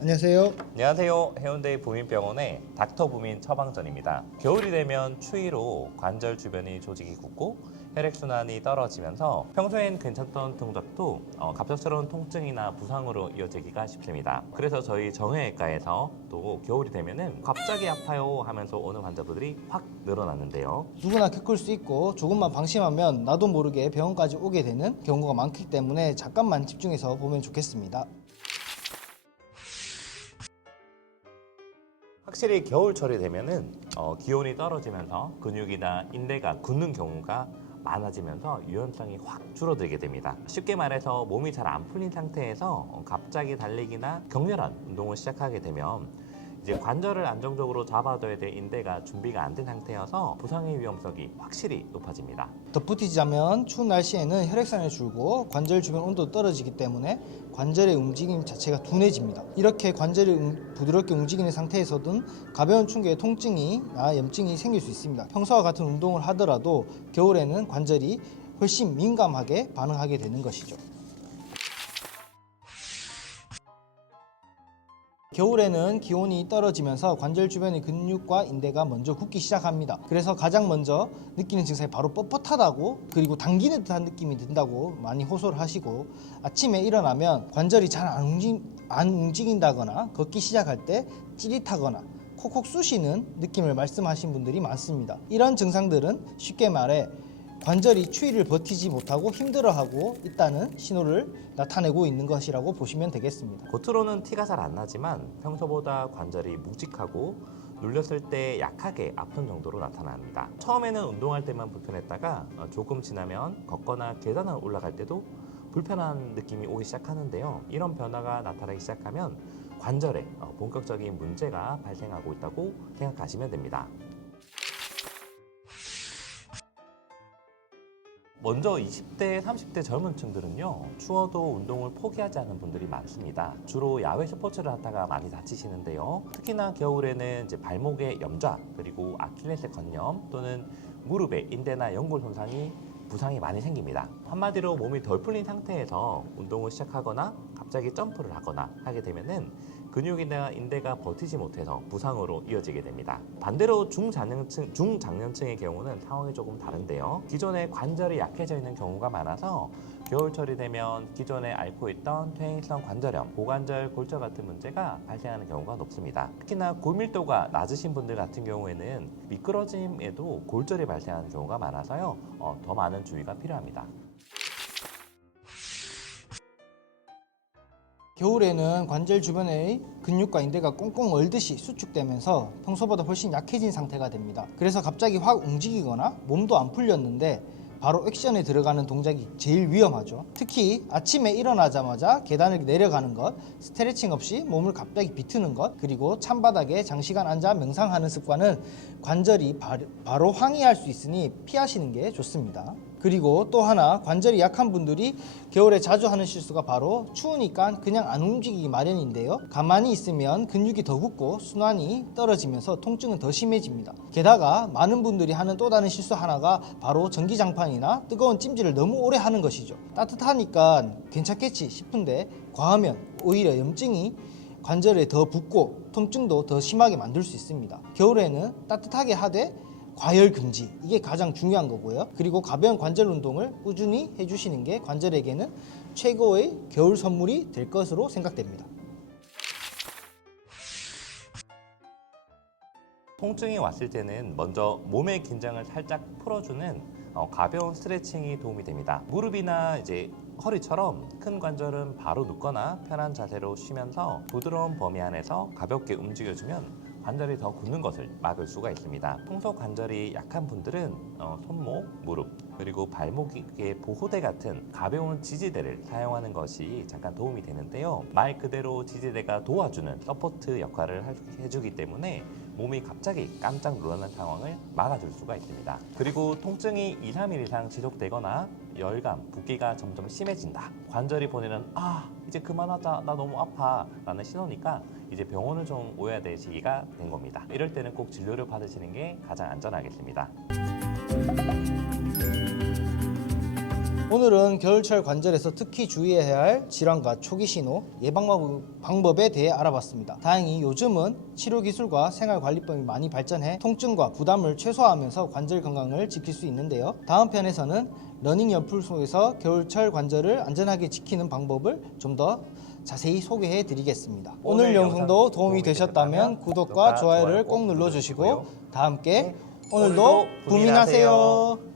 안녕하세요. 안녕하세요. 해운대 부민병원의 닥터 부민 처방전입니다. 겨울이 되면 추위로 관절 주변이 조직이 굳고 혈액순환이 떨어지면서 평소엔 괜찮던 동작도 갑작스러운 통증이나 부상으로 이어지기가 쉽습니다. 그래서 저희 정형외과에서 또 겨울이 되면은 갑자기 아파요 하면서 오는 환자분들이 확 늘어났는데요. 누구나 겪을 수 있고 조금만 방심하면 나도 모르게 병원까지 오게 되는 경우가 많기 때문에 잠깐만 집중해서 보면 좋겠습니다. 확실히 겨울철이 되면은 기온이 떨어지면서 근육이나 인대가 굳는 경우가 많아지면서 유연성이 확 줄어들게 됩니다. 쉽게 말해서 몸이 잘 안 풀린 상태에서 갑자기 달리기나 격렬한 운동을 시작하게 되면 이제 관절을 안정적으로 잡아둬야 될 인대가 준비가 안 된 상태여서 부상의 위험성이 확실히 높아집니다. 덧붙이자면 추운 날씨에는 혈액순환이 줄고 관절 주변 온도도 떨어지기 때문에 관절의 움직임 자체가 둔해집니다. 이렇게 관절이 부드럽게 움직이는 상태에서든 가벼운 충격에 통증이나 염증이 생길 수 있습니다. 평소와 같은 운동을 하더라도 겨울에는 관절이 훨씬 민감하게 반응하게 되는 것이죠. 겨울에는 기온이 떨어지면서 관절 주변의 근육과 인대가 먼저 굳기 시작합니다. 그래서 가장 먼저 느끼는 증상이 바로 뻣뻣하다고, 그리고 당기는 듯한 느낌이 든다고 많이 호소를 하시고, 아침에 일어나면 관절이 잘 안 움직인다거나 걷기 시작할 때 찌릿하거나 콕콕 쑤시는 느낌을 말씀하신 분들이 많습니다. 이런 증상들은 쉽게 말해 관절이 추위를 버티지 못하고 힘들어하고 있다는 신호를 나타내고 있는 것이라고 보시면 되겠습니다. 겉으로는 티가 잘 안 나지만 평소보다 관절이 묵직하고 눌렸을 때 약하게 아픈 정도로 나타납니다. 처음에는 운동할 때만 불편했다가 조금 지나면 걷거나 계단을 올라갈 때도 불편한 느낌이 오기 시작하는데요. 이런 변화가 나타나기 시작하면 관절에 본격적인 문제가 발생하고 있다고 생각하시면 됩니다. 먼저 20대, 30대 젊은 층들은요, 추워도 운동을 포기하지 않는 분들이 많습니다. 주로 야외 스포츠를 하다가 많이 다치시는데요. 특히나 겨울에는 이제 발목의 염좌, 그리고 아킬레스 건염 또는 무릎의 인대나 연골 손상이 부상이 많이 생깁니다. 한마디로 몸이 덜 풀린 상태에서 운동을 시작하거나 갑자기 점프를 하거나 하게 되면은 근육이나 인대가 버티지 못해서 부상으로 이어지게 됩니다. 반대로 중장년층의 경우는 상황이 조금 다른데요. 기존에 관절이 약해져 있는 경우가 많아서 겨울철이 되면 기존에 앓고 있던 퇴행성 관절염, 고관절 골절 같은 문제가 발생하는 경우가 높습니다. 특히나 골밀도가 낮으신 분들 같은 경우에는 미끄러짐에도 골절이 발생하는 경우가 많아서요. 더 많은 주의가 필요합니다. 겨울에는 관절 주변의 근육과 인대가 꽁꽁 얼듯이 수축되면서 평소보다 훨씬 약해진 상태가 됩니다. 그래서 갑자기 확 움직이거나 몸도 안 풀렸는데 바로 액션에 들어가는 동작이 제일 위험하죠. 특히 아침에 일어나자마자 계단을 내려가는 것, 스트레칭 없이 몸을 갑자기 비트는 것, 그리고 찬바닥에 장시간 앉아 명상하는 습관은 관절이 바로 항이할 수 있으니 피하시는 게 좋습니다. 그리고 또 하나, 관절이 약한 분들이 겨울에 자주 하는 실수가 바로 추우니까 그냥 안 움직이기 마련인데요. 가만히 있으면 근육이 더 굳고 순환이 떨어지면서 통증은 더 심해집니다. 게다가 많은 분들이 하는 또 다른 실수 하나가 바로 전기장판이나 뜨거운 찜질을 너무 오래 하는 것이죠. 따뜻하니까 괜찮겠지 싶은데 과하면 오히려 염증이 관절에 더 붓고 통증도 더 심하게 만들 수 있습니다. 겨울에는 따뜻하게 하되 과열 금지, 이게 가장 중요한 거고요. 그리고 가벼운 관절 운동을 꾸준히 해주시는 게 관절에게는 최고의 겨울 선물이 될 것으로 생각됩니다. 통증이 왔을 때는 먼저 몸의 긴장을 살짝 풀어주는 가벼운 스트레칭이 도움이 됩니다. 무릎이나 이제 허리처럼 큰 관절은 바로 눕거나 편한 자세로 쉬면서 부드러운 범위 안에서 가볍게 움직여주면 관절이 더 굳는 것을 막을 수가 있습니다. 평소 관절이 약한 분들은 손목, 무릎, 그리고 발목의 보호대 같은 가벼운 지지대를 사용하는 것이 잠깐 도움이 되는데요. 말 그대로 지지대가 도와주는 서포트 역할을 해주기 때문에 몸이 갑자기 깜짝 놀라는 상황을 막아줄 수가 있습니다. 그리고 통증이 2, 3일 이상 지속되거나 열감, 붓기가 점점 심해진다. 관절이 보내는 이제 그만하자, 나 너무 아파 라는 신호니까 이제 병원을 좀 오야 될 시기가 된 겁니다. 이럴 때는 꼭 진료를 받으시는 게 가장 안전하겠습니다. 오늘은 겨울철 관절에서 특히 주의해야 할 질환과 초기 신호, 예방 방법에 대해 알아봤습니다. 다행히 요즘은 치료 기술과 생활관리법이 많이 발전해 통증과 부담을 최소화하면서 관절 건강을 지킬 수 있는데요. 다음 편에서는 러닝 연풀 속에서 겨울철 관절을 안전하게 지키는 방법을 좀 더 자세히 소개해 드리겠습니다. 오늘 영상도 도움이 되셨다면 구독과 좋아요를 꼭 눌러주시고 다 함께 오늘도 부민하세요.